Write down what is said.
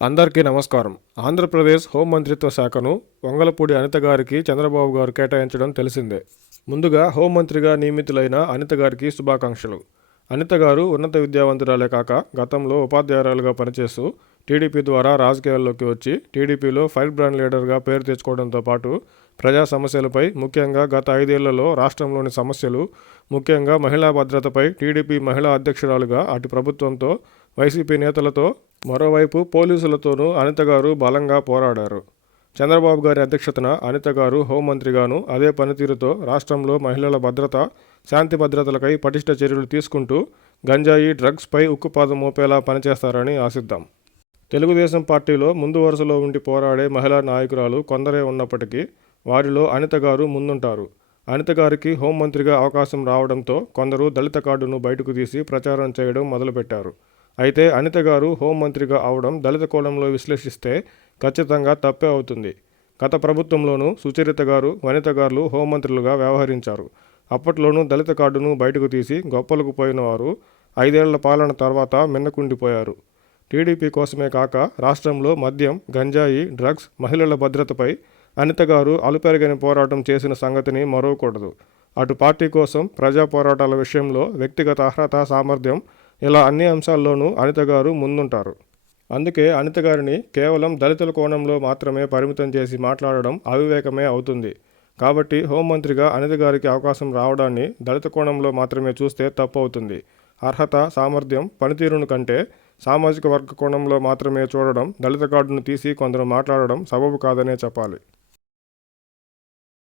అందరికీ నమస్కారం. ఆంధ్రప్రదేశ్ హోంమంత్రిత్వ శాఖను వంగలపూడి అనిత గారికి చంద్రబాబు గారు కేటాయించడం తెలిసిందే. ముందుగా హోంమంత్రిగా నియమితులైన అనిత గారికి శుభాకాంక్షలు. అనిత గారు ఉన్నత విద్యావంతురాలే కాక గతంలో ఉపాధ్యాయురాలుగా పనిచేస్తూ టీడీపీ ద్వారా రాజకీయాల్లోకి వచ్చి టీడీపీలో ఫైర్ బ్రాండ్ లీడర్గా పేరు తెచ్చుకోవడంతో పాటు ప్రజా సమస్యలపై ముఖ్యంగా గత ఐదేళ్ళలో రాష్ట్రంలోని సమస్యలు ముఖ్యంగా మహిళా భద్రతపై టీడీపీ మహిళా అధ్యక్షురాలుగా అటు ప్రభుత్వంతో వైసీపీ నేతలతో మరోవైపు పోలీసులతోనూ అనిత గారు బలంగా పోరాడారు. చంద్రబాబు గారి అధ్యక్షతన అనిత గారు హోంమంత్రిగాను అదే పనితీరుతో రాష్ట్రంలో మహిళల భద్రత శాంతి భద్రతలకై పటిష్ట చర్యలు తీసుకుంటూ గంజాయి డ్రగ్స్పై ఉక్కుపాదం మోపేలా పనిచేస్తారని ఆశిద్దాం. తెలుగుదేశం పార్టీలో ముందు వరుసలో ఉండి పోరాడే మహిళా నాయకురాలు కొందరే ఉన్నప్పటికీ వారిలో అనిత గారు ముందుంటారు. అనిత గారికి హోంమంత్రిగా అవకాశం రావడంతో కొందరు దళిత కార్డును బయటకు తీసి ప్రచారం చేయడం మొదలుపెట్టారు. అయితే అనిత గారు హోంమంత్రిగా అవడం దళిత కోణంలో విశ్లేషిస్తే ఖచ్చితంగా తప్పే అవుతుంది. గత ప్రభుత్వంలోనూ సుచరిత గారు వనిత గారు హోంమంత్రులుగా వ్యవహరించారు. అప్పట్లోనూ దళిత కార్డును బయటకు తీసి గొప్పలకు పోయిన వారు ఐదేళ్ళ పాలన తర్వాత మిన్నకుండిపోయారు. టీడీపీ కోసమే కాక రాష్ట్రంలో మద్యం గంజాయి డ్రగ్స్ మహిళల భద్రతపై అనిత గారు అలుపెరగని పోరాటం చేసిన సంగతిని మరవకూడదు. అటు పార్టీ కోసం ప్రజా పోరాటాల విషయంలో వ్యక్తిగత అర్హత సామర్థ్యం ఇలా అన్ని అంశాల్లోనూ అనిత గారు ముందుంటారు. అందుకే అనిత గారిని కేవలం దళితుల కోణంలో మాత్రమే పరిమితం చేసి మాట్లాడడం అవివేకమే అవుతుంది. కాబట్టి హోంమంత్రిగా అనిత గారికి అవకాశం రావడాన్ని దళిత కోణంలో మాత్రమే చూస్తే తప్పు అవుతుంది. అర్హత సామర్థ్యం పనితీరును కంటే సామాజిక వర్గ కోణంలో మాత్రమే చూడడం దళిత కార్డును తీసి కొందరు మాట్లాడడం సబబు కాదనే చెప్పాలి.